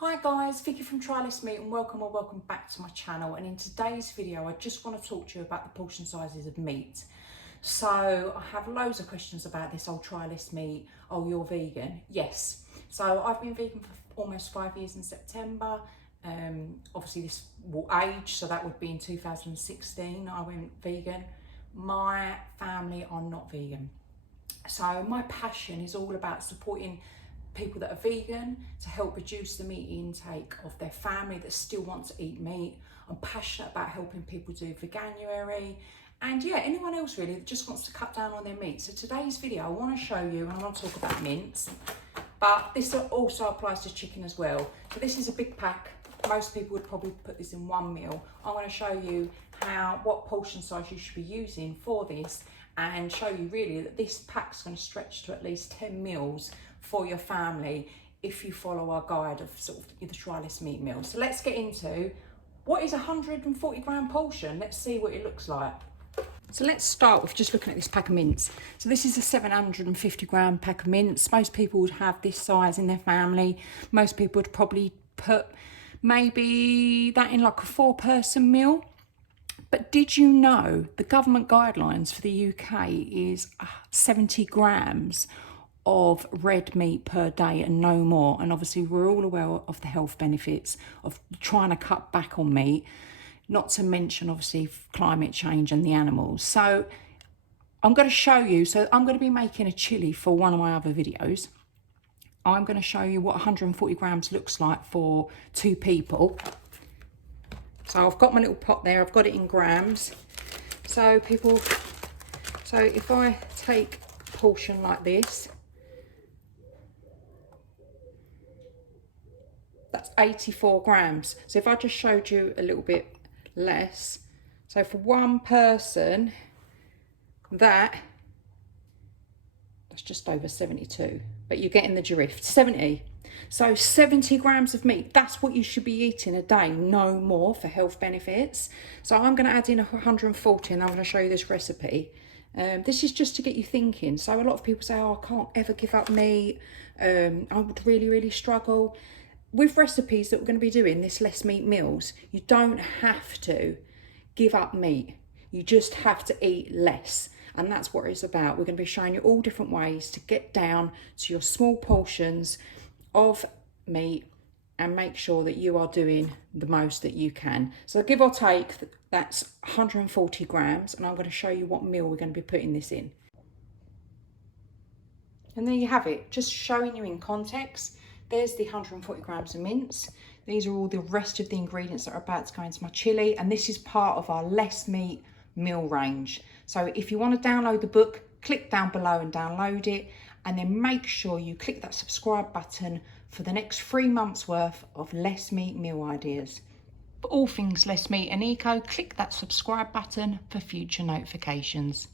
Hi guys, Vicky from Trylessmeat and welcome back to my channel. And in today's video I just want to talk to you about the portion sizes of meat. So I have loads of questions about this. Oh, Trylessmeat, oh you're vegan. Yes, so I've been vegan for almost 5 years in September. Obviously this will age, so that would be in 2016 I went vegan. My family are not vegan, so my passion is all about supporting people that are vegan to help reduce the meat intake of their family that still want to eat meat. I'm passionate about helping people do Veganuary, and yeah, anyone else really that just wants to cut down on their meat. So today's video I want to show you, and I want to talk about mince, but this also applies to chicken as well. So this is a big pack. Most people would probably put this in one meal. I'm going to show you what portion size you should be using for this, and show you really that this pack's going to stretch to at least 10 meals for your family if you follow our guide of sort of the Trylessmeat meal. So let's get into what is a 140 gram portion. Let's see what it looks like. So let's start with just looking at this pack of mince. So this is a 750 gram pack of mince. Most people would have this size in their family. Most people would probably put maybe that in like a 4-person meal. But did you know the government guidelines for the UK is 70 grams of red meat per day and no more? And obviously we're all aware of the health benefits of trying to cut back on meat, not to mention obviously climate change and the animals. So I'm going to show you, so I'm going to be making a chili for one of my other videos. I'm going to show you what 140 grams looks like for 2 people. So I've got my little pot there, I've got it in grams. So if I take a portion like this, that's 84 grams. So if I just showed you a little bit less, so for one person, that's just over 72, but you're getting the drift, 70. So 70 grams of meat, that's what you should be eating a day, no more, for health benefits. So I'm going to add in 140 and I'm going to show you this recipe. This is just to get you thinking. So a lot of people say, oh, I can't ever give up meat. I would really struggle. With recipes that we're going to be doing, this less meat meals, you don't have to give up meat. You just have to eat less. And that's what it's about. We're going to be showing you all different ways to get down to your small portions of meat and make sure that you are doing the most that you can. So give or take, that's 140 grams, and I'm going to show you what meal we're going to be putting this in. And there you have it, just showing you in context. There's the 140 grams of mince. These are all the rest of the ingredients that are about to go into my chili, and this is part of our less meat meal range. So if you want to download the book, click down below and download it, and then make sure you click that subscribe button for the next 3 months worth of less meat meal ideas. For all things less meat and eco, click that subscribe button for future notifications.